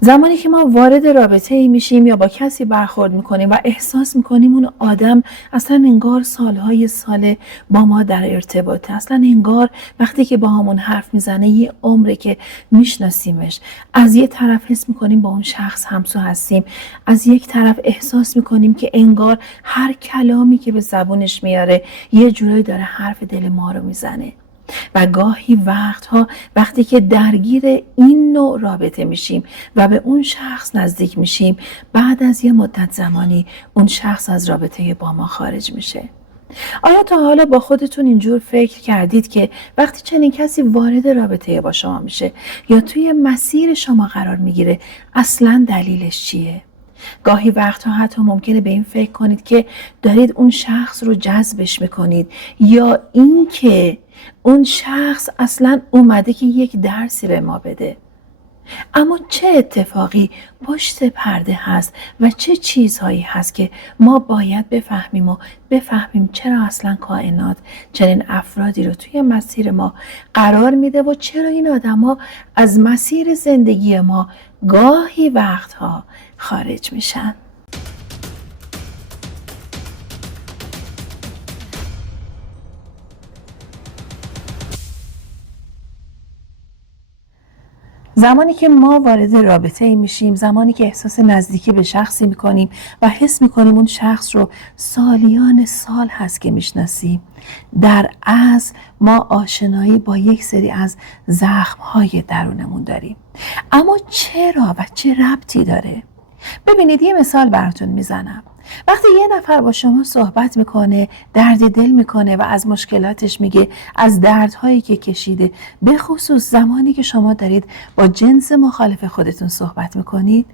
زمانی که ما وارد رابطه ای میشیم یا با کسی برخورد میکنیم و احساس میکنیم اون آدم اصلا انگار سالهای سال با ما در ارتباطه، اصلا انگار وقتی که با همون حرف میزنه یه عمره که میشناسیمش. از یه طرف حس میکنیم با اون شخص همسو هستیم، از یک طرف احساس میکنیم که انگار هر کلامی که به زبونش میاره یه جورایی داره حرف دل ما رو میزنه. و گاهی وقتها وقتی که درگیر این نوع رابطه میشیم و به اون شخص نزدیک میشیم، بعد از یه مدت زمانی اون شخص از رابطه با ما خارج میشه. آیا تا حالا با خودتون اینجور فکر کردید که وقتی چنین کسی وارد رابطه با شما میشه یا توی مسیر شما قرار میگیره اصلاً دلیلش چیه؟ گاهی وقتها حتی ممکنه به این فکر کنید که دارید اون شخص رو جذبش میکنید یا اینکه اون شخص اصلا اومده که یک درسی به ما بده. اما چه اتفاقی پشت پرده هست و چه چیزهایی هست که ما باید بفهمیم چرا اصلا کائنات چنین افرادی رو توی مسیر ما قرار میده و چرا این آدم‌ها از مسیر زندگی ما گاهی وقتها خارج میشن. زمانی که ما وارد رابطه ای میشیم، زمانی که احساس نزدیکی به شخصی میکنیم و حس میکنیم اون شخص رو سالیان سال هست که میشناسیم، در اصل ما آشنایی با یک سری از زخم‌های درونمون داریم. اما چرا و چه ربطی داره؟ ببینید یه مثال براتون میزنم. وقتی یه نفر با شما صحبت میکنه، درد دل میکنه و از مشکلاتش میگه، از دردهایی که کشیده، به خصوص زمانی که شما دارید با جنس مخالف خودتون صحبت میکنید،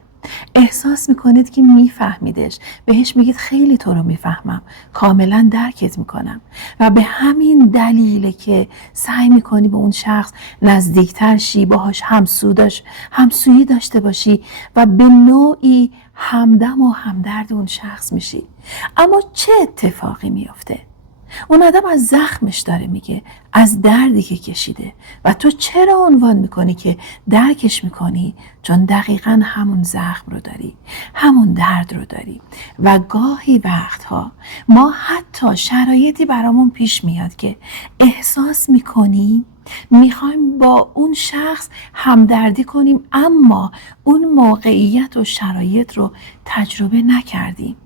احساس میکنید که میفهمیدش، بهش میگید خیلی تو رو میفهمم، کاملا درکت میکنم و به همین دلیله که سعی میکنی به اون شخص نزدیکتر شی، باهاش همسویی داشته باشی و به نوعی همدم و همدرد اون شخص میشی. اما چه اتفاقی میفته؟ اون آدم از زخمش داره میگه، از دردی که کشیده و تو چرا عنوان میکنی که درکش میکنی؟ چون دقیقاً همون زخم رو داری، همون درد رو داری. و گاهی وقتها ما حتی شرایطی برامون پیش میاد که احساس میکنیم میخوایم با اون شخص همدردی کنیم، اما اون موقعیت و شرایط رو تجربه نکردیم.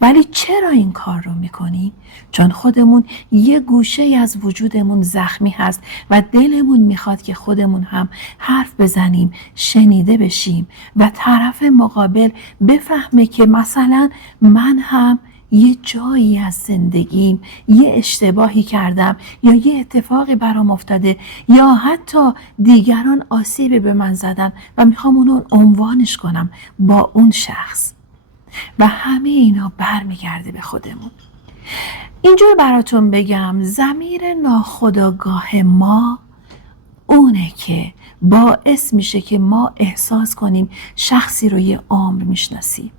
ولی چرا این کار رو میکنیم؟ چون خودمون یه گوشه از وجودمون زخمی هست و دلمون میخواد که خودمون هم حرف بزنیم، شنیده بشیم و طرف مقابل بفهمه که مثلا من هم یه جایی از زندگیم یه اشتباهی کردم یا یه اتفاقی برام افتاده یا حتی دیگران آسیبی به من زدن و میخوام اونو عنوانش کنم با اون شخص. و همه اینا برمیگرده به خودمون. اینجور براتون بگم، ضمیر ناخودآگاه ما اونه که باعث میشه که ما احساس کنیم شخصی رو یه عمر میشناسیم.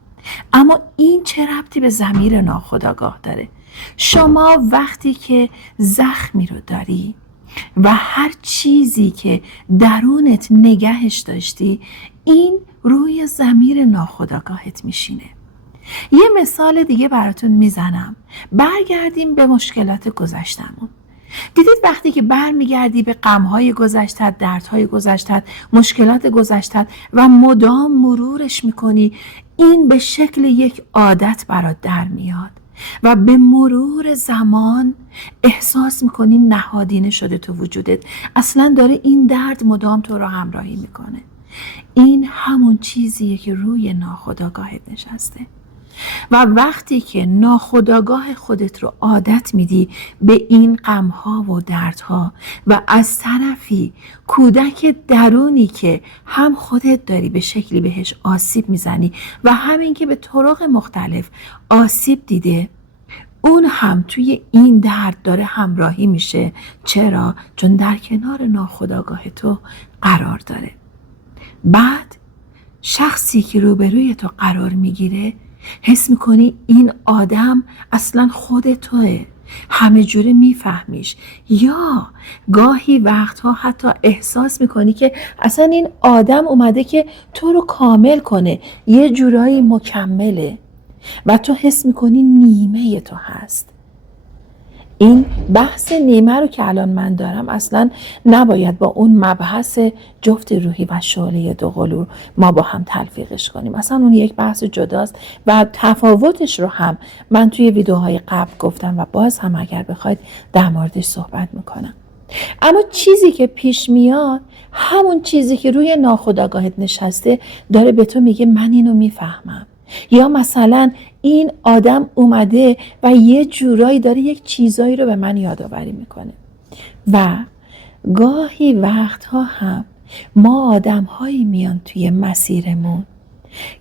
اما این چه ربطی به ضمیر ناخودآگاه داره؟ شما وقتی که زخمی رو داری و هر چیزی که درونت نگهش داشتی، این روی ضمیر ناخودآگاهت میشینه. یه مثال دیگه براتون میزنم. برگردیم به مشکلات گذشتمون. دیدید وقتی که برمیگردی به غم‌های گذشتت، دردهای گذشتت، مشکلات گذشتت و مدام مرورش میکنی، این به شکل یک عادت برات در میاد و به مرور زمان احساس میکنی نهادینه شده تو وجودت، اصلا داره این درد مدام تو رو همراهی میکنه. این همون چیزیه که روی ناخودآگاهت نشسته. و وقتی که ناخودآگاه خودت رو عادت میدی به این غم‌ها و دردها و از طرفی کودک درونی که هم خودت داری به شکلی بهش آسیب میزنی و همین که به طرق مختلف آسیب دیده، اون هم توی این درد داره همراهی میشه. چرا؟ چون در کنار ناخودآگاه تو قرار داره. بعد شخصی که روبروی تو قرار میگیره، حس میکنی این آدم اصلا خود توه همه جوره میفهمیش، یا گاهی وقتها حتی احساس میکنی که اصلا این آدم اومده که تو رو کامل کنه، یه جورایی مکمله و تو حس میکنی نیمه تو هست. این بحث نیمه رو که الان من دارم اصلا نباید با اون مبحث جفت روحی و شعله دوقلو ما با هم تلفیقش کنیم. اصلا اون یک بحث جداست و تفاوتش رو هم من توی ویدیوهای قبل گفتم و باز هم اگر بخواید در موردش صحبت میکنم. اما چیزی که پیش میاد همون چیزی که روی ناخودآگاهت نشسته داره به تو میگه من اینو میفهمم. یا مثلا این آدم اومده و یه جورایی داره یک چیزایی رو به من یادآوری میکنه. و گاهی وقتها هم ما آدم‌هایی میان توی مسیرمون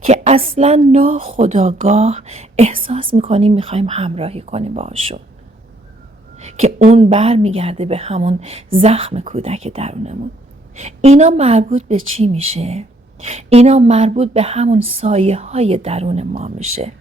که اصلا ناخودآگاه احساس میکنیم میخوایم همراهی کنیم باهاشون، که اون بر میگرده به همون زخم کودک درونمون. اینا مربوط به چی میشه؟ اینا مربوط به همون سایه های درون ما میشه،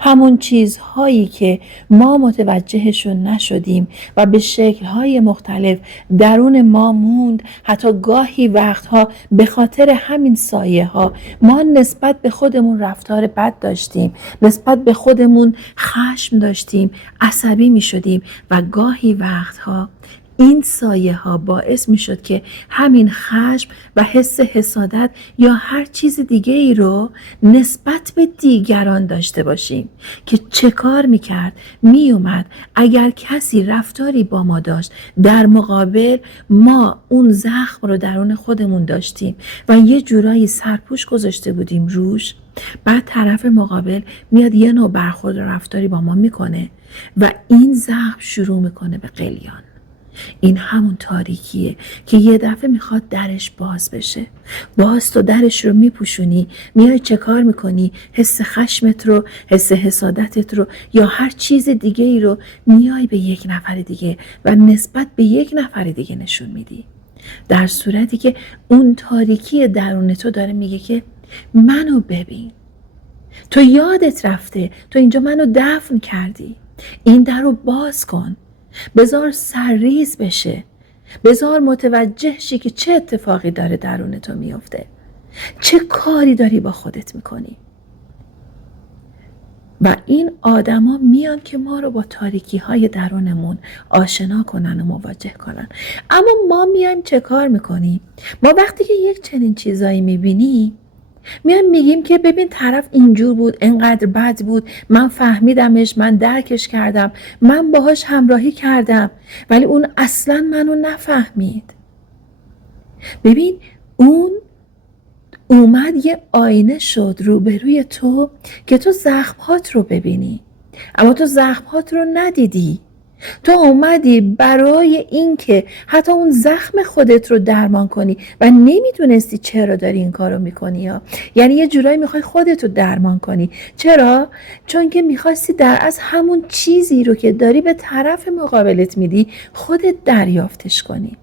همون چیزهایی که ما متوجهشون نشدیم و به شکلهای مختلف درون ما موند. حتی گاهی وقتها به خاطر همین سایه ها ما نسبت به خودمون رفتار بد داشتیم، نسبت به خودمون خشم داشتیم، عصبی می شدیم و گاهی وقتها این سایه ها باعث می شد که همین خشم و حس حسادت یا هر چیز دیگه ای رو نسبت به دیگران داشته باشیم که چه کار می کرد؟ می اومد اگر کسی رفتاری با ما داشت در مقابل ما اون زخم رو درون خودمون داشتیم و یه جورایی سرپوش گذاشته بودیم روش، بعد طرف مقابل میاد یه نوع برخورد رفتاری با ما میکنه و این زخم شروع میکنه به غلیان. این همون تاریکیه که یه دفعه میخواد درش باز بشه. باز تو درش رو میپوشونی، میای چه کار میکنی؟ حس خشمت رو، حس حسادتت رو یا هر چیز دیگه ای رو میای به یک نفر دیگه و نسبت به یک نفر دیگه نشون میدی، در صورتی که اون تاریکی درون تو داره میگه که منو ببین، تو یادت رفته، تو اینجا منو دفن کردی، این در رو باز کن، بذار سرریز بشه، بذار متوجه شی که چه اتفاقی داره درون تو میفته، چه کاری داری با خودت میکنی. و این آدما میان که ما رو با تاریکی های درونمون آشنا کنن و مواجه کنن. اما ما میایم چه کار میکنیم؟ ما وقتی که یک چنین چیزایی میبینی میایم میگیم که ببین طرف اینجور بود، اینقدر بد بود، من فهمیدمش، من درکش کردم، من باهاش همراهی کردم، ولی اون اصلا منو نفهمید. ببین اون اومد یه آینه شد روبروی تو که تو زخمهات رو ببینی، اما تو زخمهات رو ندیدی. تو اومدی برای این که حتی اون زخم خودت رو درمان کنی و نمیدونستی چرا داری این کار رو میکنی. یعنی یه جورایی میخوای خودت رو درمان کنی. چرا؟ چون که میخواستی در از همون چیزی رو که داری به طرف مقابلت میدی خودت دریافتش کنی.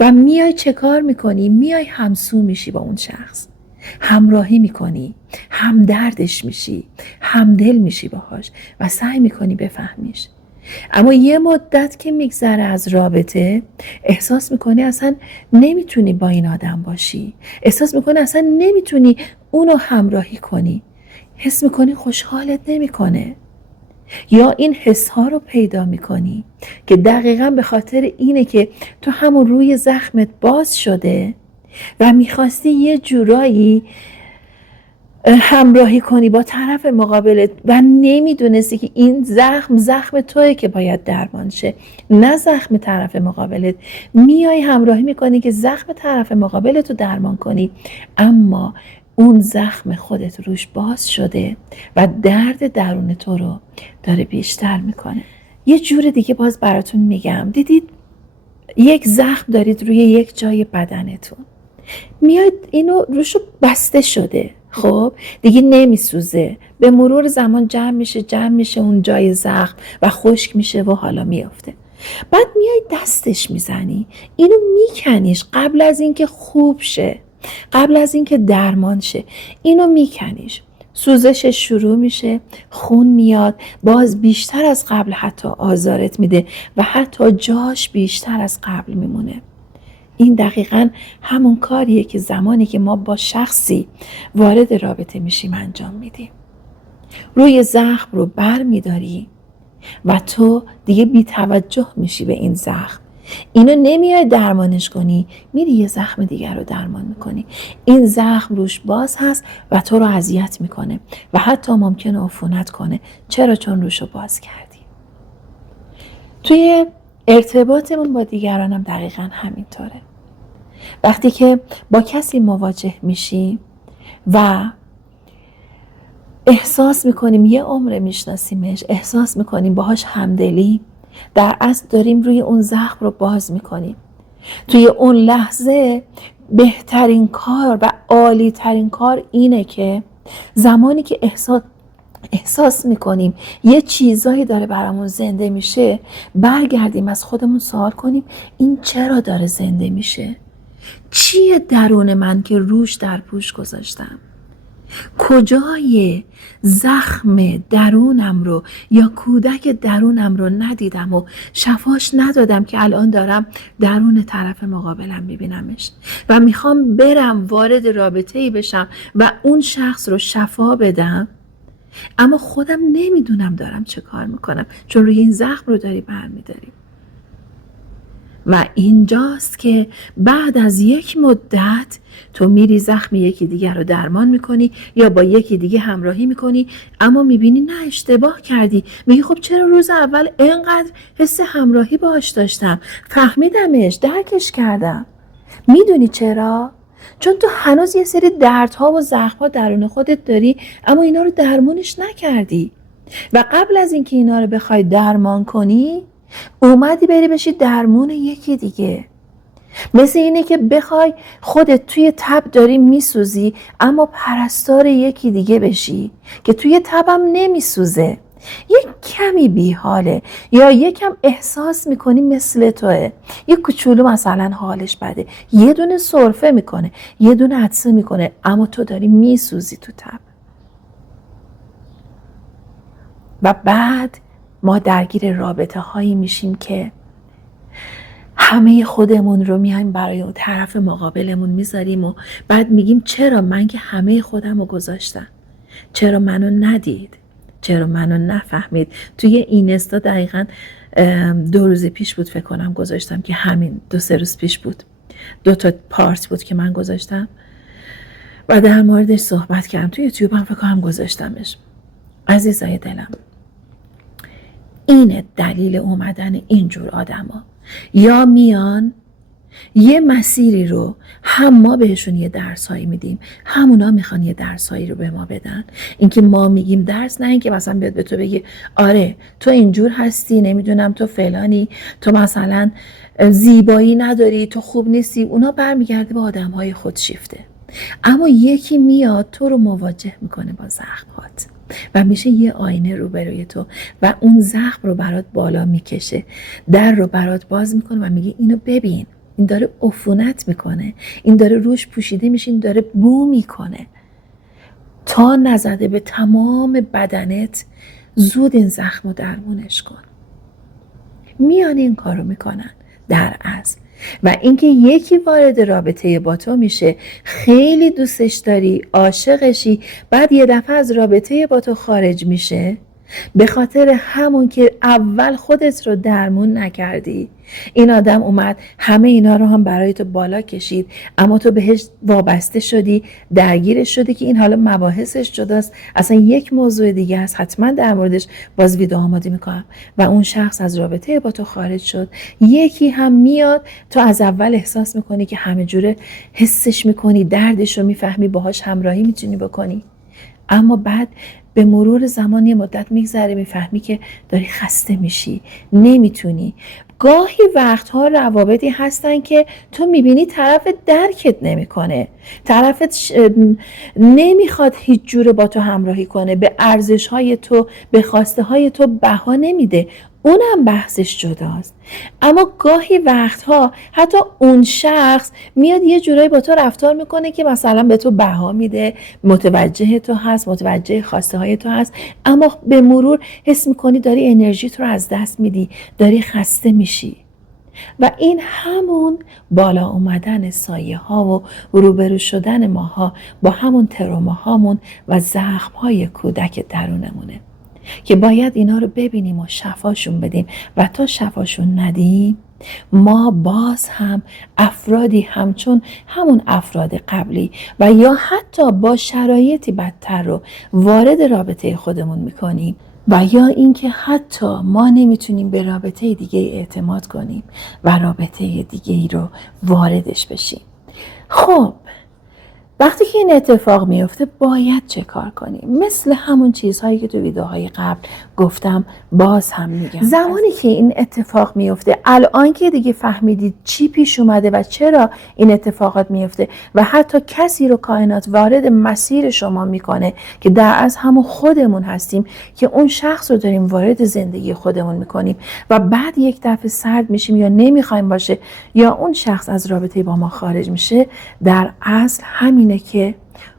و میای چه کار میکنی؟ میای همسو میشی با اون شخص، همراهی میکنی، همدردش میشی، همدل میشی باهاش و سعی میکنی بفهمیش. اما یه مدت که میگذره از رابطه احساس میکنی اصلا نمیتونی با این آدم باشی، احساس میکنی اصلا نمیتونی اونو همراهی کنی، حس میکنی خوشحالت نمیکنه. یا این حس ها رو پیدا میکنی که دقیقاً به خاطر اینه که تو همون روی زخمت باز شده و میخواستی یه جورایی همراهی کنی با طرف مقابلت و نمیدونستی که این زخم توئه که باید درمان شه، نه زخم طرف مقابلت. میای همراهی میکنی که زخم طرف مقابلت رو درمان کنی، اما اون زخم خودت روش باز شده و درد درون تو رو داره بیشتر میکنه. یه جور دیگه باز براتون میگم، دیدید یک زخم دارید روی یک جای بدنتون، میاد اینو روشو بسته شده، خب دیگه نمیسوزه، به مرور زمان جمع میشه اون جای زخم و خشک میشه و حالا میافته. بعد میای دستش میزنی، اینو میکنیش قبل از اینکه خوب شه، قبل از اینکه درمان شه، اینو میکنیش. سوزش شروع میشه، خون میاد، باز بیشتر از قبل حتی آزارت میده و حتی جاش بیشتر از قبل میمونه. این دقیقاً همون کاریه که زمانی که ما با شخصی وارد رابطه میشیم انجام میدیم. روی زخم رو بر میداری و تو دیگه بی توجه میشی به این زخم. اینو نمیای درمانش کنی، میری یه زخم دیگر رو درمان میکنی. این زخم روش باز هست و تو رو اذیت میکنه و حتی ممکنه عفونت کنه. چرا؟ چون روش رو باز کردی. توی ارتباطمون با دیگران هم دقیقاً همینطوره. وقتی که با کسی مواجه میشی و احساس میکنیم یه عمر میشناسیمش، احساس میکنیم باهاش همدلی، در اصل داریم روی اون زخم رو باز میکنیم. توی اون لحظه بهترین کار و عالی ترین کار اینه که زمانی که احساس میکنیم یه چیزایی داره برامون زنده میشه، برگردیم از خودمون سوال کنیم این چرا داره زنده میشه؟ چیه درون من که روش در پوش گذاشتم؟ کجای زخم درونم رو یا کودک درونم رو ندیدم و شفاش ندادم که الان دارم درون طرف مقابلم میبینمش و میخوام برم وارد رابطه‌ای بشم و اون شخص رو شفا بدم، اما خودم نمیدونم دارم چه کار میکنم چون روی این زخم رو داری برمیداری. و اینجاست که بعد از یک مدت تو میری زخم یکی دیگر رو درمان میکنی یا با یکی دیگه همراهی میکنی، اما میبینی نه اشتباه کردی. میگی خب چرا روز اول اینقدر حس همراهی باهاش داشتم، فهمیدمش، درکش کردم. میدونی چرا؟ چون تو هنوز یه سری دردها و زخمها درون خودت داری اما اینا رو درمانش نکردی و قبل از اینکه اینا رو بخوای درمان کنی اومدی بری بشی درمون یکی دیگه. مثل اینه که بخوای خودت توی تب داری میسوزی اما پرستار یکی دیگه بشی که توی تبم نمیسوزه، یک کمی بیحاله یا یکم احساس میکنی مثل توه، یک کوچولو مثلا حالش بده، یه دونه سرفه میکنه، یه دونه عطسه میکنه، اما تو داری میسوزی تو تب. و بعد ما درگیر رابطه هایی میشیم که همه خودمون رو میایم برای اون طرف مقابلمون میذاریم و بعد میگیم چرا من که همه خودم رو گذاشتم، چرا منو ندید، چرا منو نفهمید. توی اینستا دقیقاً 2 روز پیش بود فکر کنم گذاشتم که همین 2-3 روز پیش بود، 2 تا پارت بود که من گذاشتم و در موردش صحبت کردم. توی یوتیوب هم فکر کنم گذاشتمش. عزیزای دلم، اینه دلیل اومدن اینجور آدما. یا میان یه مسیری رو هم ما بهشون یه درسایی میدیم، همونا میخوان یه درسایی رو به ما بدن. اینکه ما میگیم درس، نه اینکه مثلا بیاد به تو بگی آره تو اینجور هستی، نمیدونم تو فلانی، تو مثلا زیبایی نداری، تو خوب نیستی. اونا برمیگرده به آدمهای خودشیفته. اما یکی میاد تو رو مواجه میکنه با زخمات و میشه یه آینه روبروی تو و اون زخم رو برات بالا میکشه، در رو برات باز میکنه و میگه اینو ببین، این داره عفونت میکنه، این داره روش پوشیده میشه، این داره بو میکنه. تا نزده به تمام بدنت، زود این زخم رو درمونش کن. میان این کارو میکنن در اصل. و اینکه یکی وارد رابطه با تو میشه، خیلی دوستش داری، عاشقشی، بعد یه دفعه از رابطه با تو خارج میشه به خاطر همون که اول خودت رو درمون نکردی. این آدم اومد همه اینا رو هم برای تو بالا کشید اما تو بهش وابسته شدی، درگیرش شدی که این حالا مباحثش جداست، اصلا یک موضوع دیگه است، حتما در موردش باز ویدیو آماده میکنم. و اون شخص از رابطه با تو خارج شد. یکی هم میاد، تو از اول احساس میکنی که همه جوره حسش میکنی، دردش رو میفهمی، باهاش همراهی میتونی بکنی، اما بعد به مرور زمان یه مدت میگذره میفهمی که داری خسته میشی، نمیتونی. گاهی وقتها روابطی هستن که تو میبینی طرف درکت نمیکنه، طرفت نمیخواد هیچ جوره با تو همراهی کنه، به ارزشهای تو، به خواسته های تو بها نمیده. اونم بحثش جداست. اما گاهی وقتها حتی اون شخص میاد یه جورایی با تو رفتار میکنه که مثلا به تو بها میده، متوجه تو هست، متوجه خواسته های تو هست، اما به مرور حس میکنی داری انرژی تو رو از دست میدی، داری خسته میشی. و این همون بالا اومدن سایه ها و روبرو شدن ماها با همون تروما هامون و زخم های کودک درونمونه که باید اینا رو ببینیم و شفاشون بدیم. و تا شفاشون ندیم ما باز هم افرادی همچون همون افراد قبلی و یا حتی با شرایطی بدتر رو وارد رابطه خودمون میکنیم و یا اینکه حتی ما نمیتونیم به رابطه دیگه اعتماد کنیم و رابطه دیگه ای رو واردش بشیم. خب وقتی که این اتفاق میفته باید چه کار کنیم؟ مثل همون چیزهایی که تو ویدیوهای قبل گفتم باز هم میگم. زمانی که این اتفاق میفته، الان که دیگه فهمیدید چی پیش اومده و چرا این اتفاقات میفته و حتی کسی رو کائنات وارد مسیر شما میکنه که در از همون خودمون هستیم که اون شخص رو داریم وارد زندگی خودمون میکنیم و بعد یک دفعه سرد میشیم یا نمیخوایم باشه یا اون شخص از رابطه با ما خارج میشه، در اصل همین که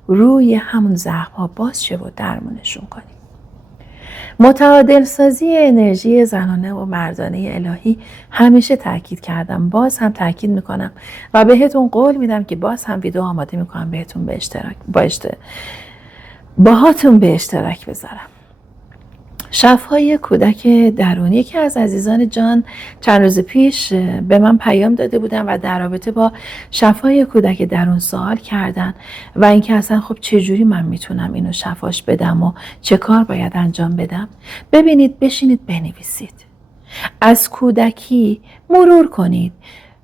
روی همون زخم ها باز شه و درمونشون کنیم. متعادل سازی انرژی زنانه و مردانه الهی همیشه تاکید کردم، باز هم تاکید میکنم و بهتون قول میدم که باز هم ویدیو آماده میکنم بهتون باهاتون به اشتراک بذارم. شفای کودک درونی که از عزیزان جان چند روز پیش به من پیام داده بودن و در رابطه با شفای کودک درون سوال کردن و اینکه اصلا خب چجوری من میتونم اینو شفاش بدم و چه کار باید انجام بدم. ببینید، بشینید بنویسید، از کودکی مرور کنید.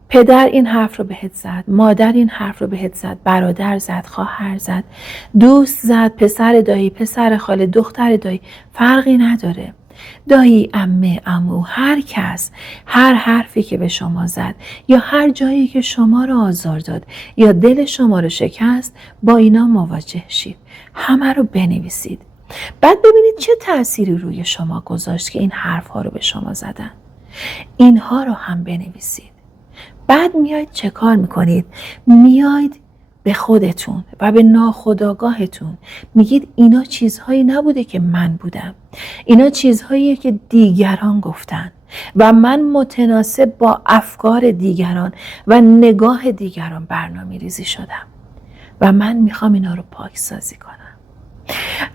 پدر این حرف رو بهت زد، مادر این حرف رو بهت زد، برادر زد، خواهر زد، دوست زد، پسر دایی، پسر خاله، دختر دایی، فرقی نداره. دایی، عمه، عمو، هر کس هر حرفی که به شما زد یا هر جایی که شما رو آزار داد یا دل شما رو شکست، با اینا مواجه شید. همه رو بنویسید. بعد ببینید چه تأثیری روی شما گذاشت که این حرفها رو به شما زدن. اینها رو هم بنویسید. بعد میاید چه کار میکنید؟ میاید به خودتون و به ناخودآگاهتون میگید اینا چیزهایی نبوده که من بودم، اینا چیزهاییه که دیگران گفتن و من متناسب با افکار دیگران و نگاه دیگران برنامه ریزی شدم و من میخوام اینا رو پاکسازی کنم.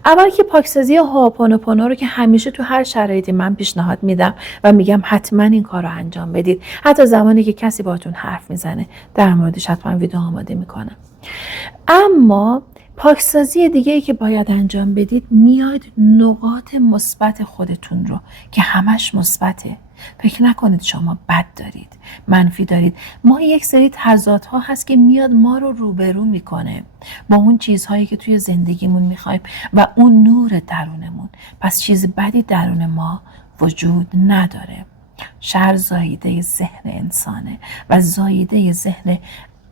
اول که پاکسازی هوپونوپونو رو که همیشه تو هر شرایطی من پیشنهاد میدم و میگم حتما این کار رو انجام بدید، حتی زمانی که کسی باهاتون حرف میزنه در موردش حتما ویدیو آماده میکنم. اما پاکسازی دیگه‌ای که باید انجام بدید، میاد نقاط مثبت خودتون رو که همش مثبته. فکر نکنید شما بد دارید، منفی دارید. ما یک سری تضادها هست که میاد ما رو روبرو میکنه با اون چیزهایی که توی زندگیمون میخوایم و اون نور درونمون. پس چیز بدی درون ما وجود نداره. شر زاییده ذهن انسانه و زاییده ذهن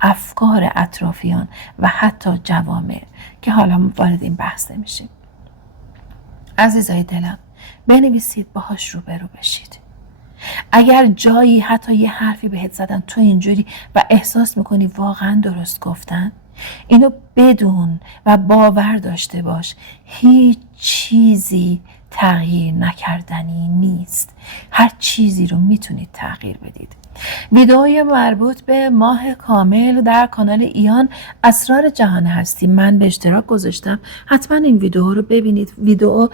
افکار اطرافیان و حتی جوامع که حالا وارد این بحث نمیشیم. عزیزای دلم، بنویسید، باهاش روبرو بشید. اگر جایی حتی یه حرفی بهت زدن تو اینجوری و احساس میکنی واقعا درست گفتن، اینو بدون و باور داشته باش، هیچ چیزی تغییر نکردنی نیست. هر چیزی رو میتونید تغییر بدید. ویدئوی مربوط به ماه کامل در کانال ایان اسرار جهان هستی من به اشتراک گذاشتم، حتما این ویدئو رو ببینید. ویدئو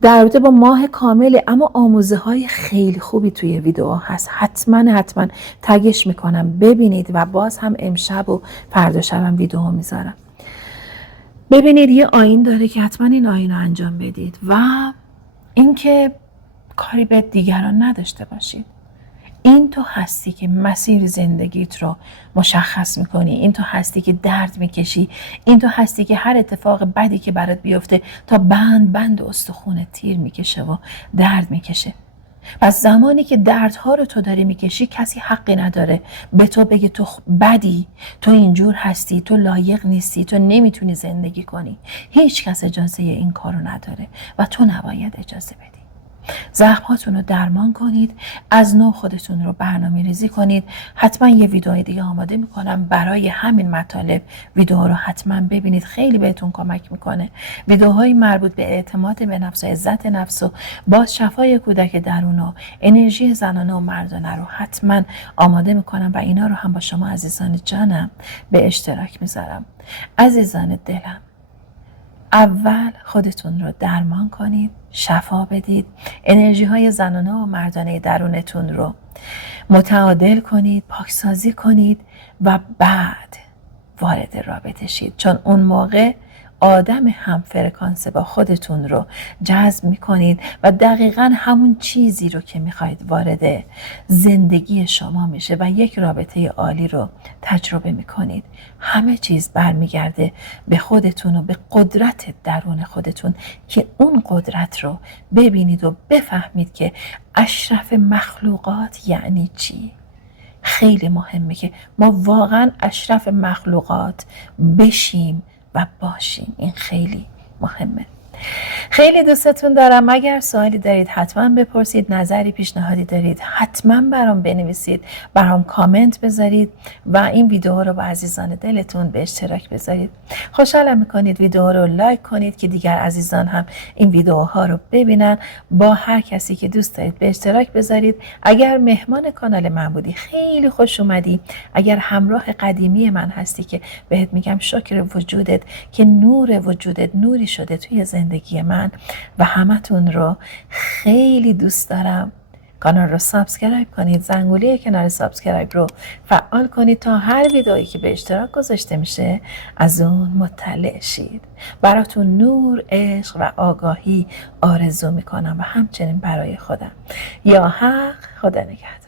در رابطه با ماه کامله، اما آموزه های خیلی خوبی توی ویدئو هست. حتما تگش میکنم ببینید و باز هم امشب و فردا شبم ویدئو میذارم. ببینید یه آیین داره که حتما این آیین رو انجام بدید و اینکه کاری به دیگران نداشته باشید. این تو هستی که مسیر زندگیت رو مشخص میکنی، این تو هستی که درد میکشی، این تو هستی که هر اتفاق بدی که برات بیفته تا بند استخون تیر میکشه و درد میکشه. پس زمانی که دردها رو تو داری میکشی، کسی حقی نداره به تو بگه تو بدی، تو اینجور هستی، تو لایق نیستی، تو نمیتونی زندگی کنی. هیچ کس اجازه این کارو نداره و تو نباید اجازه بدی. زخماتون رو درمان کنید، از نو خودتون رو برنامه ریزی کنید. حتما یه ویدیو دیگه آماده میکنم برای همین مطالب. ویدیو رو حتما ببینید، خیلی بهتون کمک میکنه. ویدیوهای مربوط به اعتماد به نفس و عزت نفس و باز شفای کودک درون و انرژی زنانه و مردانه رو حتما آماده میکنم و اینا رو هم با شما عزیزان جانم به اشتراک میذارم. عزیزان دلم، اول خودتون رو درمان کنید، شفا بدید، انرژی های زنانه و مردانه درونتون رو متعادل کنید، پاکسازی کنید و بعد وارد رابطه شید، چون اون موقع آدم هم فرکانس با خودتون رو جذب میکنید و دقیقا همون چیزی رو که میخواید وارد زندگی شما میشه و یک رابطه عالی رو تجربه میکنید. همه چیز برمیگرده به خودتون و به قدرت درون خودتون که اون قدرت رو ببینید و بفهمید که اشرف مخلوقات یعنی چی. خیلی مهمه که ما واقعا اشرف مخلوقات بشیم و باشیم. این خیلی مهمه. خیلی دوستتون دارم. اگر سوالی دارید حتما بپرسید، نظری پیشنهادی دارید حتما برام بنویسید، برام کامنت بذارید و این ویدیو رو با عزیزان دلتون به اشتراک بذارید. خوشحالم میکنید ویدیو رو لایک کنید که دیگر عزیزان هم این ویدیوها رو ببینن. با هر کسی که دوست دارید به اشتراک بذارید. اگر مهمان کانال من بودی خیلی خوش اومدی. اگر همراه قدیمی من هستی که بهت میگم شکر وجودت که نور وجودت نوری شده توی زندگی من و همتون رو خیلی دوست دارم. کانال رو سابسکرایب کنید، زنگوله کنار سابسکرایب رو فعال کنید تا هر ویدئویی که به اشتراک گذاشته میشه از اون مطلع شید. براتون نور، عشق و آگاهی آرزو میکنم و همچنین برای خودم. یا حق، خدا نگهدار.